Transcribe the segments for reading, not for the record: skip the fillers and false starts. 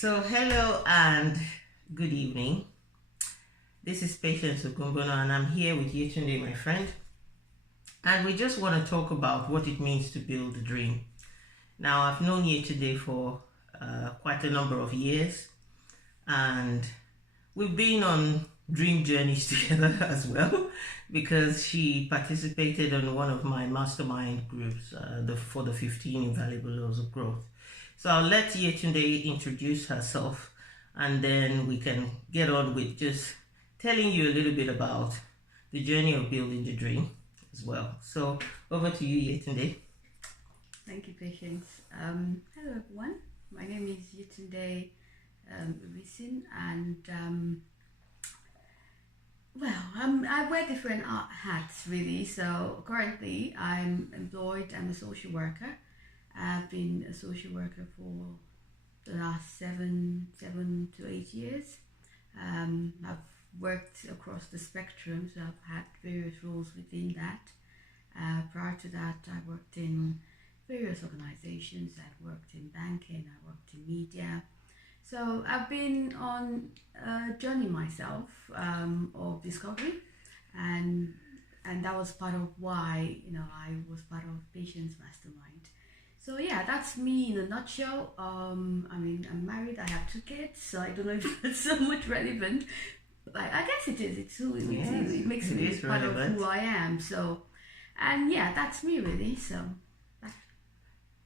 So hello and good evening. This is Patience Ogunbona and I'm here with Yetunde, my friend. And we just want to talk about what it means to build a dream. Now, I've known Yetunde for quite a number of years and we've been on dream journeys together as well because she participated in one of my mastermind groups for the 15 Invaluable Laws of Growth. So I'll let Yetunde introduce herself and then we can get on with just telling you a little bit about the journey of building the dream as well. So over to you, Yetunde. Thank you, Patience. Hello, everyone. My name is Yetunde and I wear different hats really. So currently I'm employed. I'm a social worker. I've been a social worker for the last seven to 8 years. I've worked across the spectrum, so I've had various roles within that. Prior to that, I worked in various organizations. I've worked in banking, I worked in media. So I've been on a journey myself of discovery, and that was part of why I was part of Patience Mastermind. So yeah, that's me in a nutshell. I'm married. I have 2 kids, so I don't know if that's so much relevant, but I guess it is. It makes me part of who I am. So, and yeah, that's me really. So.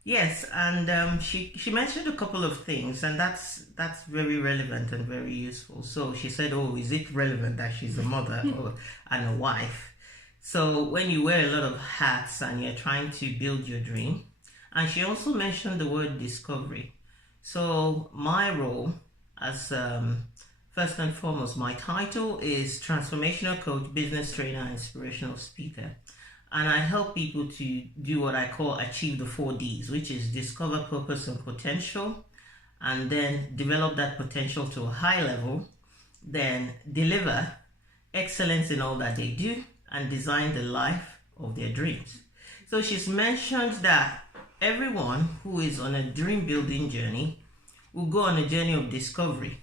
Yes, and she mentioned a couple of things, and that's very relevant and very useful. So she said, "Oh, is it relevant that she's a mother and a wife?" So when you wear a lot of hats and you're trying to build your dream, and she also mentioned the word discovery. So my role as first and foremost, my title is transformational coach, business trainer, inspirational speaker. And I help people to do what I call achieve the 4 Ds, which is discover purpose and potential, and then develop that potential to a high level, then deliver excellence in all that they do, and design the life of their dreams. So she's mentioned that everyone who is on a dream building journey will go on a journey of discovery.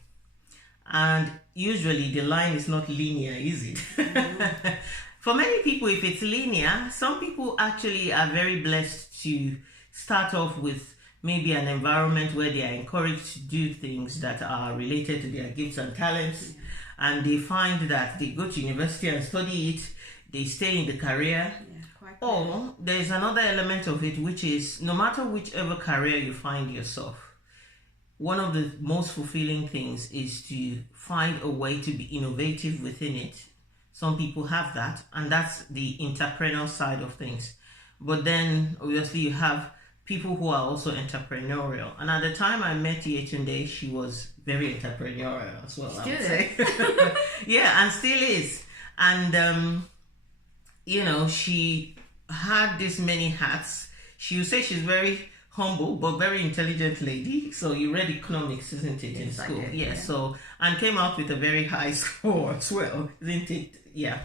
And usually the line is not linear, is it? Mm-hmm. For many people, if it's linear, some people actually are very blessed to start off with maybe an environment where they are encouraged to do things that are related to their gifts and talents, and they find that they go to university and study it, they stay in the career. Or there's another element of it, which is no matter whichever career you find yourself, one of the most fulfilling things is to find a way to be innovative within it. Some people have that, and that's the entrepreneurial side of things. But then, obviously, you have people who are also entrepreneurial. And at the time I met Yetunde, she was very entrepreneurial as well, I would say. Yeah, and still is. And, she had this many hats. She would say she's very humble but very intelligent lady. So you read economics, isn't it, in school? Yeah. So and came out with a very high score as well, isn't it? Yeah.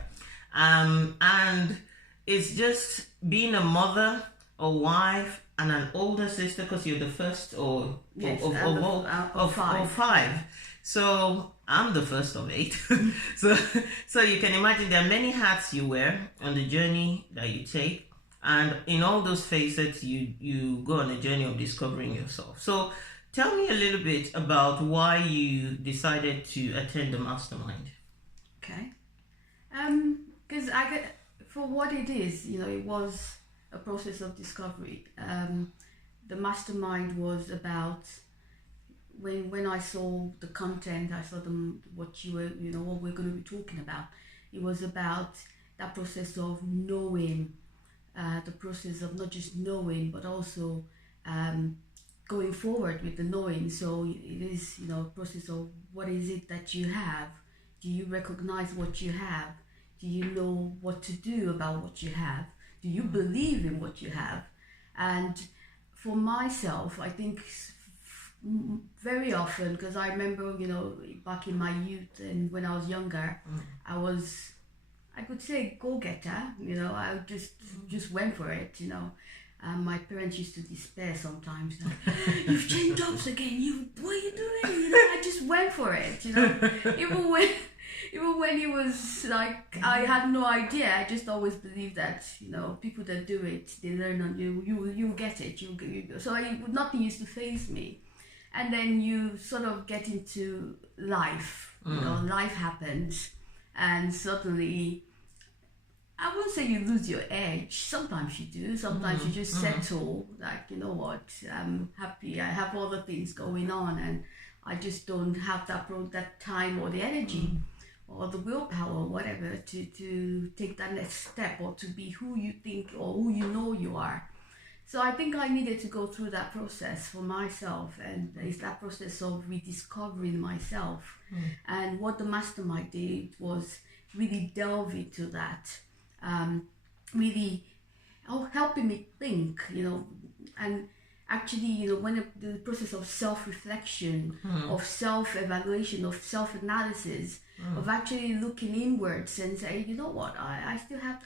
And it's just being a mother, a wife, and an older sister, because you're the first of 5. So I'm the first of 8. so you can imagine there are many hats you wear on the journey that you take. And in all those facets, you go on a journey of discovering yourself. So tell me a little bit about why you decided to attend the Mastermind. Okay. Because for what it is, it was a process of discovery. The Mastermind was about when I saw the content, I saw what we're going to be talking about. It was about that process of knowing. The process of not just knowing, but also going forward with the knowing. So it is, a process of what is it that you have? Do you recognize what you have? Do you know what to do about what you have? Do you believe in what you have? And for myself, I think very often, because I remember, back in my youth and when I was younger, I could say go-getter, I just went for it, My parents used to despair sometimes. You've changed jobs again. What are you doing? went for it, even when it was like I had no idea. I just always believed that people that do it, they learn on you get it, so nothing used to faze me. And then you sort of get into life, life happens, and suddenly, I wouldn't say you lose your edge. Sometimes you do. Sometimes you just settle, like, you know what, I'm happy, I have other things going on, and I just don't have that time or the energy or the willpower or whatever to take that next step or to be who you think or who you are. So I think I needed to go through that process for myself, and it's that process of rediscovering myself. And what the Mastermind did was really delve into that, really helping me think, and actually, when the process of self-reflection, of self-evaluation, of self-analysis, of actually looking inwards and say, you know what, I still have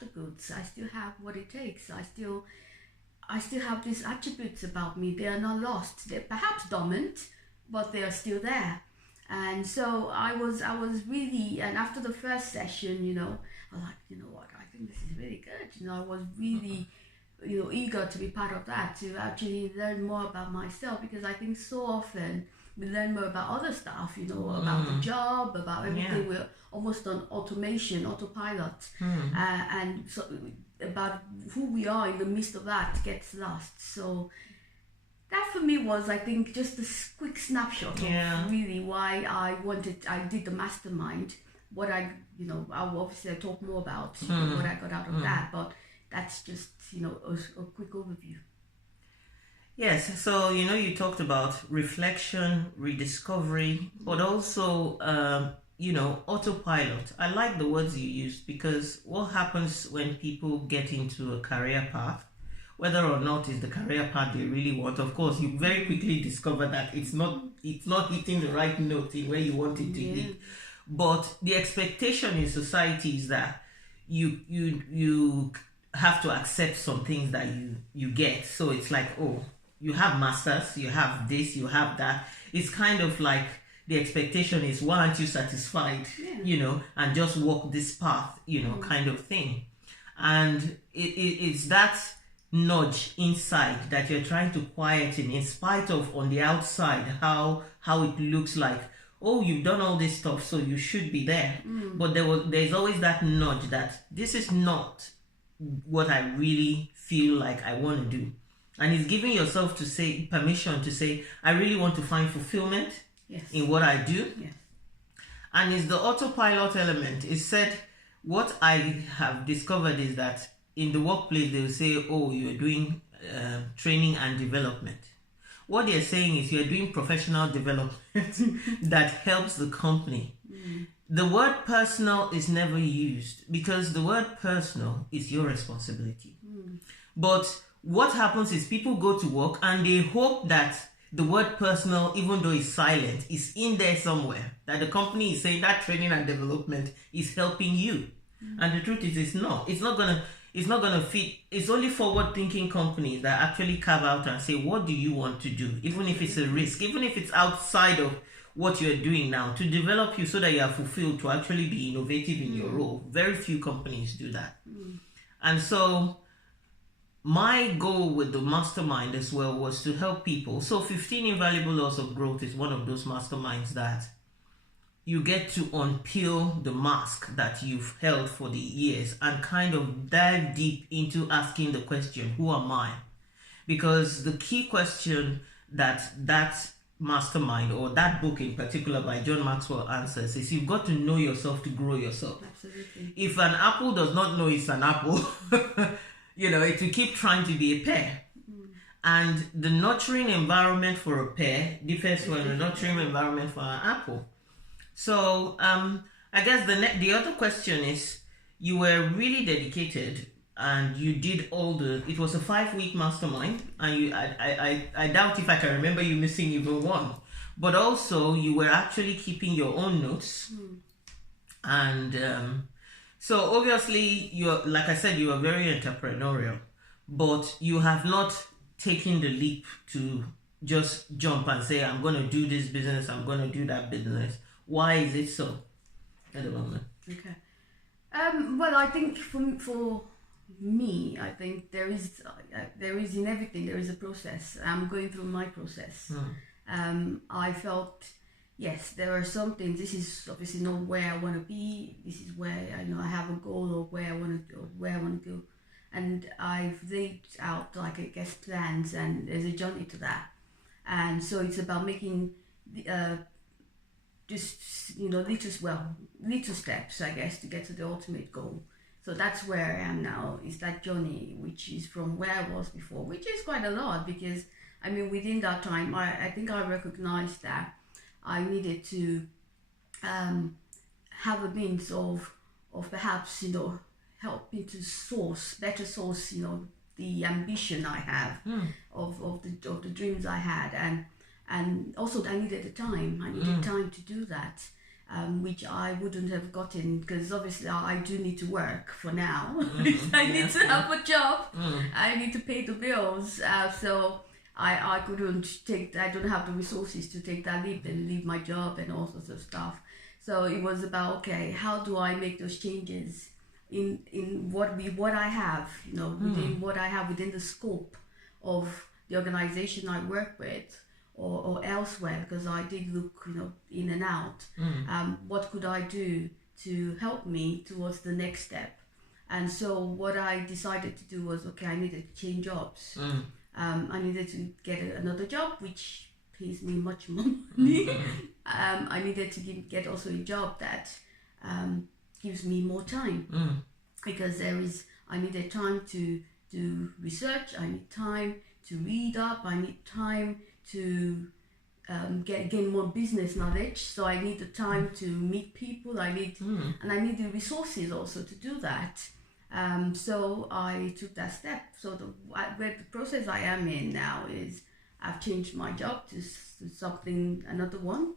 the goods, I still have what it takes, I still have these attributes about me. They are not lost. They're perhaps dormant, but they are still there. And so I was really, and after the first session, I was like, you know what, I think this is really good. I was really, eager to be part of that, to actually learn more about myself, because I think so often we learn more about other stuff, about the job, about everything. We're almost on automation, autopilot, and so about who we are in the midst of that gets lost. So that for me was, I think, just a quick snapshot of really why I did the Mastermind. What I'll obviously talk more about what I got out of that, but that's just, a quick overview. Yes, so you talked about reflection, rediscovery, but also autopilot. I like the words you used, because what happens when people get into a career path, whether or not it's the career path they really want, of course, you very quickly discover that it's not hitting the right note in where you want it to hit. But the expectation in society is that you have to accept some things that you get. So it's like, oh, you have masters, you have this, you have that. It's kind of like the expectation is, why aren't you satisfied, and just walk this path, kind of thing. And it's that nudge inside that you're trying to quieten, in spite of on the outside how it looks like, oh, you've done all this stuff, so you should be there. But there's always that nudge that this is not what I really feel like I want to do. And it's giving yourself permission to say, I really want to find fulfillment in what I do. Yes. And it's the autopilot element. It said, what I have discovered is that in the workplace, they'll say, oh, you're doing training and development. What they're saying is you're doing professional development that helps the company. The word personal is never used, because the word personal is your responsibility. But what happens is people go to work and they hope that the word personal, even though it's silent, is in there somewhere, that the company is saying that training and development is helping you. And the truth is, it's not. It's not gonna fit. It's only forward-thinking companies that actually carve out and say, what do you want to do? Even if it's a risk, even if it's outside of what you're doing now, to develop you so that you are fulfilled, to actually be innovative in your role. Very few companies do that. And so my goal with the Mastermind as well was to help people. So 15 Invaluable Laws of Growth is one of those masterminds that you get to unpeel the mask that you've held for the years and kind of dive deep into asking the question, who am I? Because the key question that Mastermind, or that book in particular by John Maxwell, answers is, you've got to know yourself to grow yourself. Absolutely. If an apple does not know it's an apple, it will keep trying to be a pear. And the nurturing environment for a pear differs from the nurturing environment for an apple. So I guess the other question is, you were really dedicated and you did it was a 5-week mastermind, and I doubt if I can remember you missing even one. But also you were actually keeping your own notes. And so obviously, like I said, you are very entrepreneurial, but you have not taken the leap to just jump and say, I'm going to do this business, I'm going to do that business. Why is it so at the moment? Okay. Well, I think for me, I think there is in everything, there is a process. I'm going through my process. I felt, yes, there are some things. This is obviously not where I want to be. This is where I have a goal of where I want to go, and I've laid out, like, I guess, plans, and there's a journey to that. And so it's about making just little steps, I guess, to get to the ultimate goal. So that's where I am now, is that journey, which is from where I was before, which is quite a lot, because I mean, within that time, I think I recognized that I needed to have a means of perhaps, helping to better source, the ambition I have, of the dreams I had, and also I needed the time. I needed time to do that, which I wouldn't have gotten, because obviously I do need to work for now. I need to have a job. I need to pay the bills. So I couldn't I don't have the resources to take that leap and leave my job and all sorts of stuff. So it was about, okay, how do I make those changes in what I have, within what I have within the scope of the organization I work with, or elsewhere, because I did look, in and out. What could I do to help me towards the next step? And so what I decided to do was, okay, I needed to change jobs. I needed to get another job which pays me much more money. I needed to get also a job that gives me more time, because I needed time to do research, I need time to read up, I need time to gain more business knowledge. So I need the time to meet people. And I need the resources also to do that. So I took that step. So the process I am in now is I've changed my job to another one,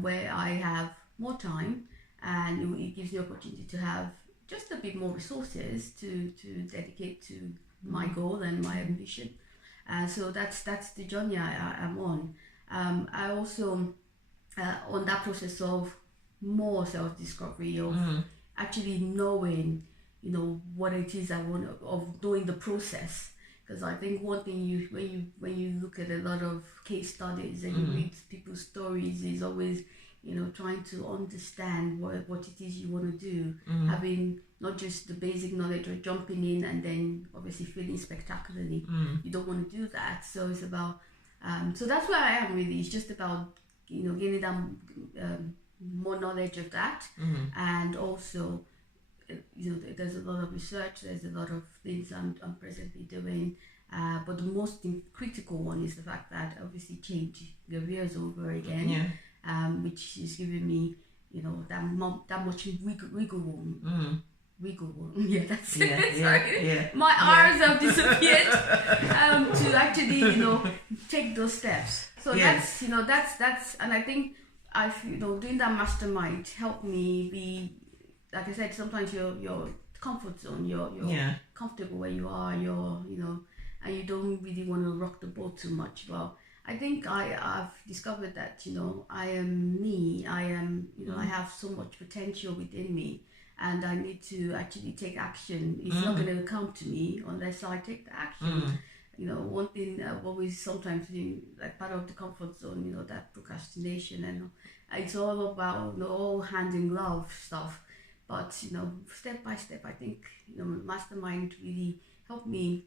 where I have more time, and it gives the opportunity to have just a bit more resources to dedicate to my goal and my ambition. So that's the journey I'm on. I also on that process of more self-discovery, of actually knowing, what it is I want, of doing the process. Because I think one thing when you look at a lot of case studies and you read people's stories, is always, trying to understand what it is you want to do, having not just the basic knowledge or jumping in and then obviously feeling spectacularly. You don't want to do that. So it's about, so that's where I am really. It's just about, getting that more knowledge of that, and also, there's a lot of research, there's a lot of things I'm presently doing, but the most critical one is the fact that obviously change careers over again, which is giving me, that much wiggle room. Yeah, that's it. Sorry. My R's have disappeared, to actually, take those steps. So that's, and I think doing that mastermind helped me be, like I said, sometimes your comfort zone, you're comfortable where you are, and you don't really want to rock the boat too much. Well, I think I've discovered that, I am me, I am, I have so much potential within me, and I need to actually take action. It's not going to come to me unless I take the action. One thing I've always sometimes been like part of the comfort zone, that procrastination, and it's all about, all hand in glove stuff. But, step by step, I think, Mastermind really helped me,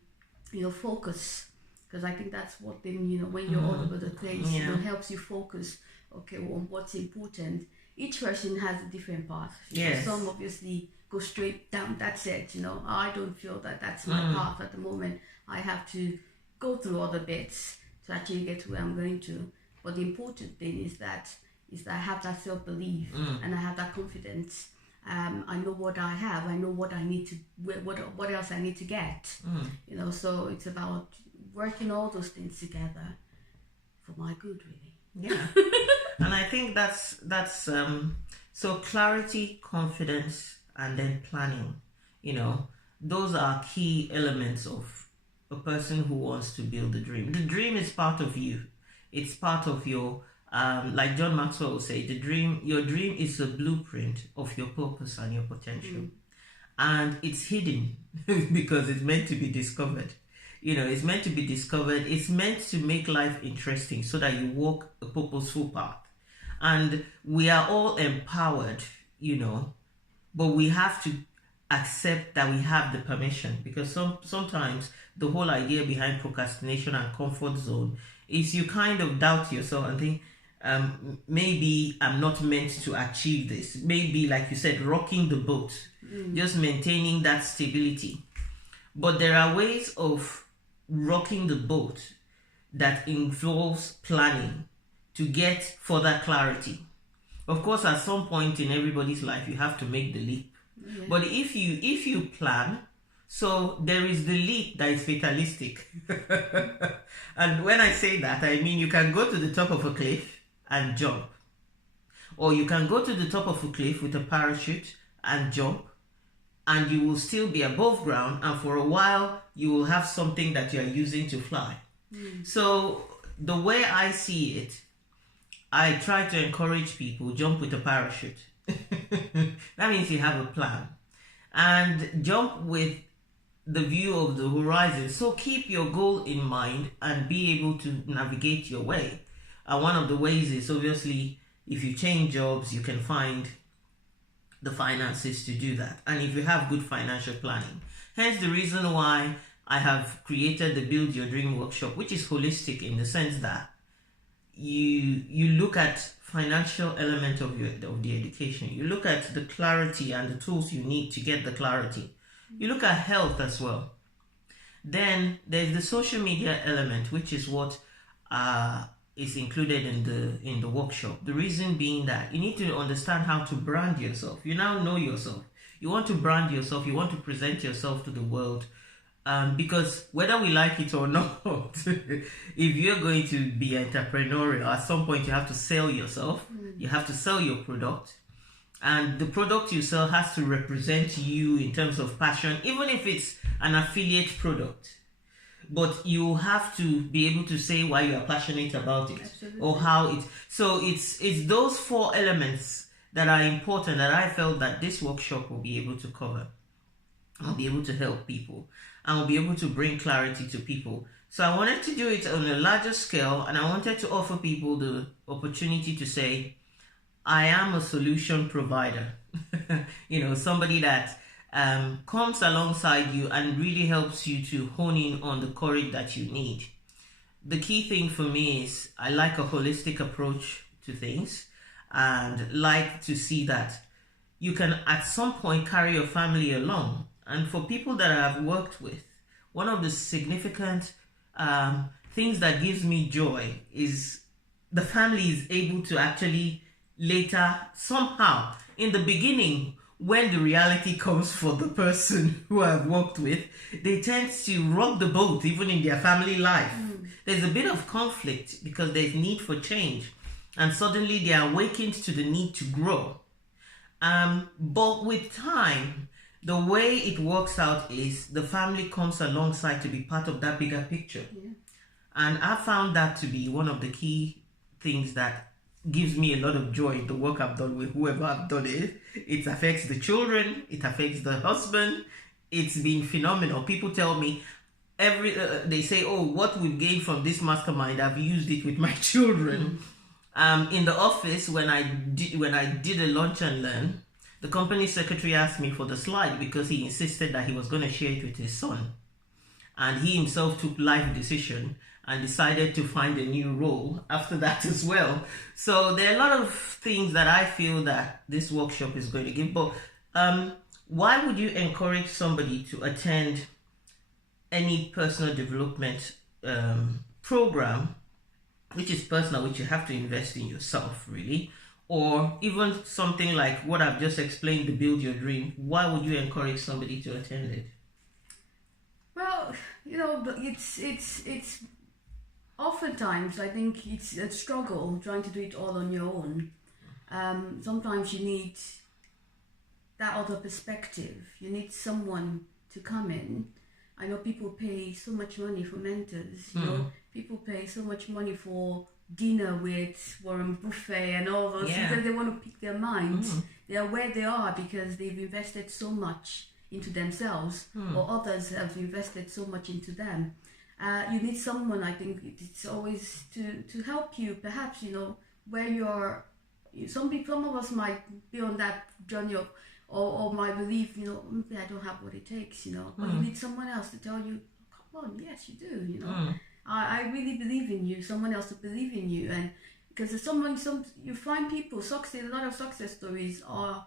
focus. Because I think that's what then, when you're all over the place, helps you focus, okay, on what's important. Each person has a different path. Some obviously go straight down, that's it, I don't feel that that's my path at the moment. I have to go through other bits to actually get to where I'm going to. But the important thing is that I have that self-belief, and I have that confidence. I know what I have. I know what I need to. What else I need to get. So it's about working all those things together for my good, really. Yeah, and I think that's so clarity, confidence, and then planning. Those are key elements of a person who wants to build a dream. The dream is part of you. It's part of your, like John Maxwell will say, your dream is a blueprint of your purpose and your potential. And it's hidden because it's meant to be discovered. It's meant to be discovered. It's meant to make life interesting so that you walk a purposeful path. And we are all empowered, but we have to accept that we have the permission, because sometimes the whole idea behind procrastination and comfort zone is you kind of doubt yourself and think, maybe I'm not meant to achieve this. Maybe, like you said, rocking the boat, just maintaining that stability. But there are ways of rocking the boat that involves planning to get further clarity. Of course, at some point in everybody's life, you have to make the leap. Yeah. But if you plan, so there is the leap that is fatalistic. And when I say that, I mean you can go to the top of a cliff and jump. Or you can go to the top of a cliff with a parachute and jump, and you will still be above ground, and for a while you will have something that you are using to fly. So the way I see it, I try to encourage people, jump with a parachute. That means you have a plan. And jump with the view of the horizon. So keep your goal in mind and be able to navigate your way. And one of the ways is, obviously, if you change jobs, you can find the finances to do that. And if you have good financial planning. Hence the reason why I have created the Build Your Dream workshop, which is holistic in the sense that you look at financial element of the education. You look at the clarity and the tools you need to get the clarity. You look at health as well. Then there's the social media element, which is what is included in the workshop. The reason being that you need to understand how to brand yourself. You now know yourself. You want to brand yourself. You want to present yourself to the world. Because whether we like it or not, if you're going to be entrepreneurial, at some point you have to sell yourself. You have to sell your product. And the product you sell has to represent you in terms of passion, even if it's an affiliate product. But you have to be able to say why you are passionate about it. Absolutely. Or how it. So it's those 4 elements that are important that I felt that this workshop will be able to cover. I'll be able to help people. And will be able to bring clarity to people. So I wanted to do it on a larger scale, and I wanted to offer people the opportunity to say, I am a solution provider. Somebody that comes alongside you and really helps you to hone in on the courage that you need. The key thing for me is I like a holistic approach to things, and like to see that you can at some point carry your family along. And for people that I've worked with, one of the significant things that gives me joy is the family is able to actually later, somehow, in the beginning, when the reality comes for the person who I've worked with, they tend to rock the boat, even in their family life. There's a bit of conflict because there's need for change. And suddenly they are awakened to the need to grow. But with time, the way it works out is the family comes alongside to be part of that bigger picture. Yeah. And I found that to be one of the key things that gives me a lot of joy in the work I've done with whoever I've done it. It affects the children. It affects the husband. It's been phenomenal. People tell me, they say, oh, what we've gained from this mastermind, I've used it with my children. In the office, when I did a lunch and learn, the company secretary asked me for the slide because he insisted that he was going to share it with his son. And he himself took life decision and decided to find a new role after that as well. So there are a lot of things that I feel that this workshop is going to give. But why would you encourage somebody to attend any personal development program, which is personal, which you have to invest in yourself, really? Or even something like what I've just explained, the Build Your Dream. Why would you encourage somebody to attend it? Well, it's oftentimes I think it's a struggle trying to do it all on your own. Sometimes you need that other perspective. You need someone to come in I know people pay so much money for mentors. You know, people pay so much money for dinner with Warren Buffett and all those because they want to pick their minds. They are where they are because they've invested so much into themselves, or others have invested so much into them. You need someone, I think, it's always to help you. Perhaps, you know, where you're. Some of us might be on that journey of, or might believe, you know, maybe I don't have what it takes, you know. But you need someone else to tell you, come on, yes, you do, you know. I really believe in you. Someone else to believe in you, and because you find people success. A lot of success stories are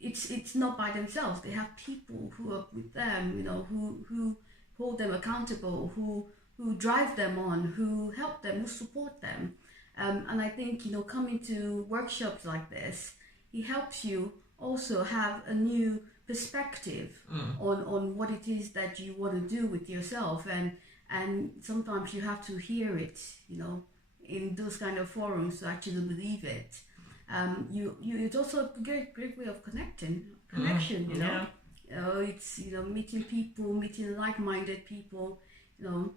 it's not by themselves. They have people who are with them, you know, who hold them accountable, who drive them on, who help them, who support them. And I think, you know, coming to workshops like this, it helps you also have a new perspective on what it is that you want to do with yourself, and sometimes you have to hear it, you know, in those kind of forums to actually believe it. It's also a great way of connection, you know. It's, you know, meeting people, meeting like-minded people, you know,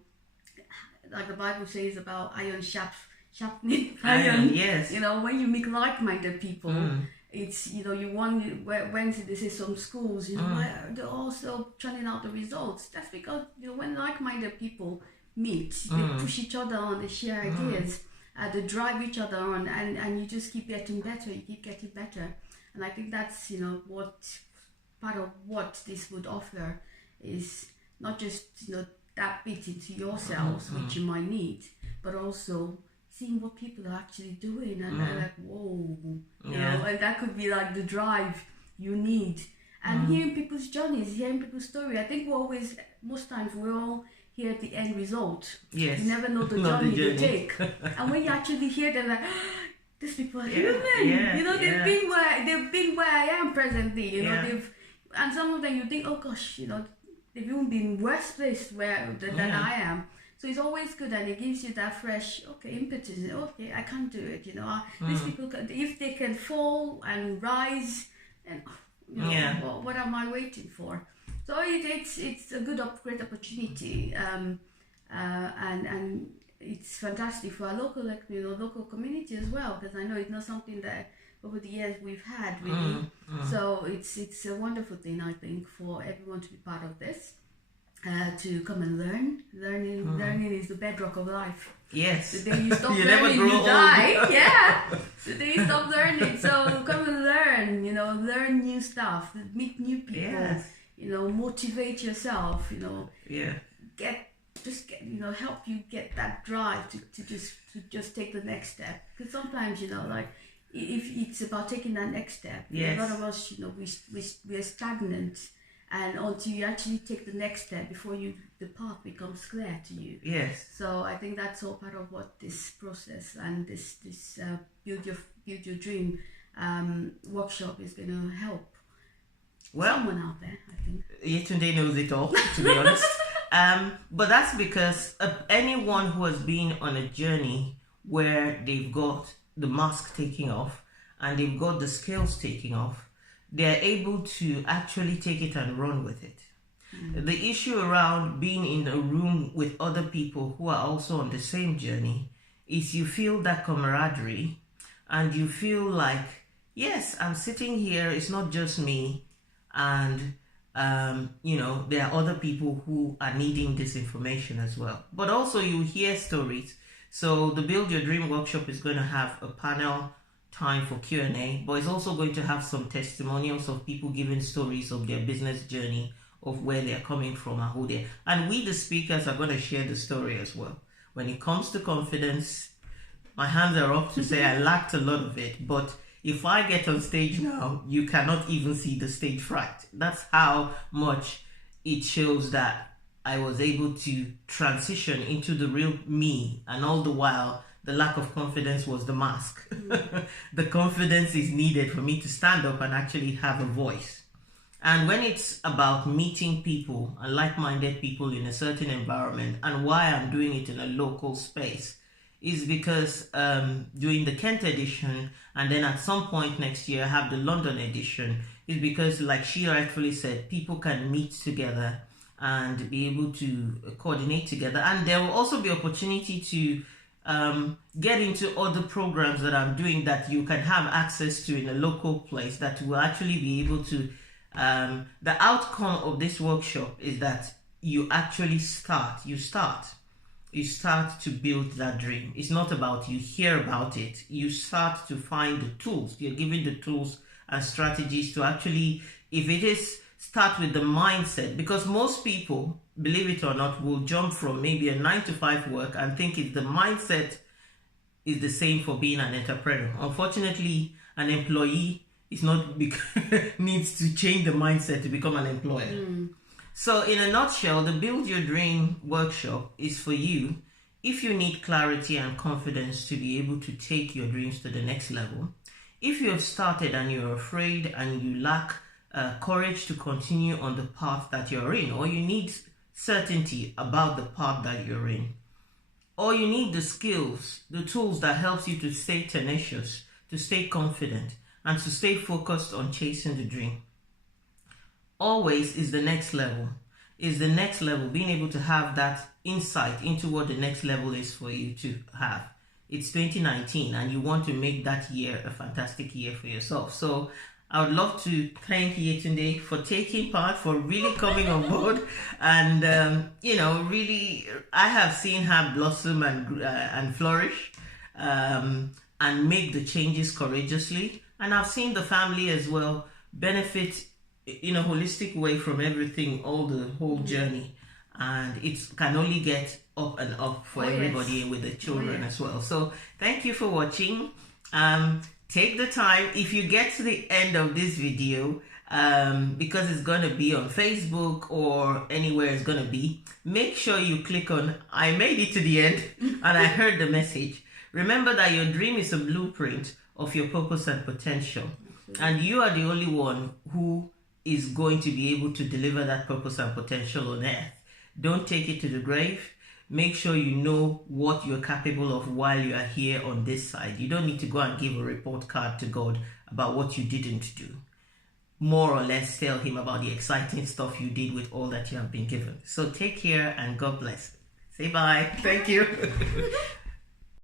like the Bible says about iron sharpening iron. Yes. You know, when you meet like-minded people, it's, you know, you want, when they say some schools, you know, they're also churning out the results. That's because, you know, when like-minded people meet, they push each other on, they share ideas, they drive each other on, and you just keep getting better, And I think that's, you know, what part of what this would offer is not just, you know, that bit into yourselves, which you might need, but also seeing what people are actually doing, and they're like, whoa, you know, and that could be like the drive you need. And hearing people's journeys, hearing people's story. I think most times we all hear the end result. Yes. You never know the journey they take. And when you actually hear them, like, these people are human. You know, they've been where I am presently. You know, and some of them you think, oh gosh, you know, they've even been worse placed than I am. So it's always good, and it gives you that fresh, impetus. Okay, I can't do it. You know, these people, if they can fall and rise, and you know, what am I waiting for? So it's a great opportunity, and it's fantastic for our local community as well, because I know it's not something that over the years we've had really. So it's a wonderful thing, I think, for everyone to be part of this. To come and learn. Learning is the bedrock of life. Yes. The day you stop learning, you die. The day you stop learning. So come and learn, you know, learn new stuff, meet new people, you know, motivate yourself, you know. You know, help you get that drive to just take the next step. Because sometimes, you know, like, if it's about taking that next step, a lot of us, you know, we're stagnant. And until you actually take the next step before the path becomes clear to you. Yes. So I think that's all part of what this process and this build your dream workshop is going to help. Someone out there, I think. Yetunde knows it all, to be honest. But that's because anyone who has been on a journey where they've got the mask taking off and they've got the scales taking off, they're able to actually take it and run with it. The issue around being in a room with other people who are also on the same journey is you feel that camaraderie, and you feel like, yes, I'm sitting here, it's not just me, and you know, there are other people who are needing this information as well. But also you hear stories. So the Build Your Dream workshop is going to have a panel time for Q&A, but it's also going to have some testimonials of people giving stories of their business journey, of where they're coming from and who they are. And we, the speakers, are going to share the story as well. When it comes to confidence, my hands are up to say I lacked a lot of it, but if I get on stage now, you cannot even see the stage fright. That's how much it shows that I was able to transition into the real me, and all the while the lack of confidence was the mask. The confidence is needed for me to stand up and actually have a voice. And when it's about meeting people and like-minded people in a certain environment, and why I'm doing it in a local space, is because doing the Kent edition, and then at some point next year have the London edition, is because, like she rightfully said, people can meet together and be able to coordinate together. And there will also be opportunity to get into other programs that I'm doing that you can have access to in a local place that will actually be able to. The outcome of this workshop is that you actually you start to build that dream. It's not about you hear about it. You start to find the tools. You're given the tools and strategies to actually, if it is, start with the mindset. Because most people, believe it or not, will jump from maybe a 9 to 5 work and think it's the mindset is the same for being an entrepreneur. Unfortunately, an employee is not needs to change the mindset to become an employer. So in a nutshell, the Build Your Dream workshop is for you if you need clarity and confidence to be able to take your dreams to the next level. If you have started and you're afraid and you lack courage to continue on the path that you're in, or you need certainty about the path that you're in, or you need the skills, the tools that helps you to stay tenacious, to stay confident, and to stay focused on chasing the dream. Always is the next level. Being able to have that insight into what the next level is for you to have. It's 2019 and you want to make that year a fantastic year for yourself. So I would love to thank Yetunde for taking part, for really coming on board. And, really, I have seen her blossom and flourish and make the changes courageously. And I've seen the family as well benefit in a holistic way from everything, the whole journey. And it can only get up and up for everybody with the children as well. So thank you for watching. Take the time, if you get to the end of this video, because it's going to be on Facebook or anywhere it's going to be, make sure you click on I made it to the end and I heard the message. Remember that your dream is a blueprint of your purpose and potential. And you are the only one who is going to be able to deliver that purpose and potential on earth. Don't take it to the grave. Make sure you know what you're capable of while you are here on this side. You don't need to go and give a report card to God about what you didn't do. More or less tell him about the exciting stuff you did with all that you have been given. So take care and God bless. Say bye. Thank you.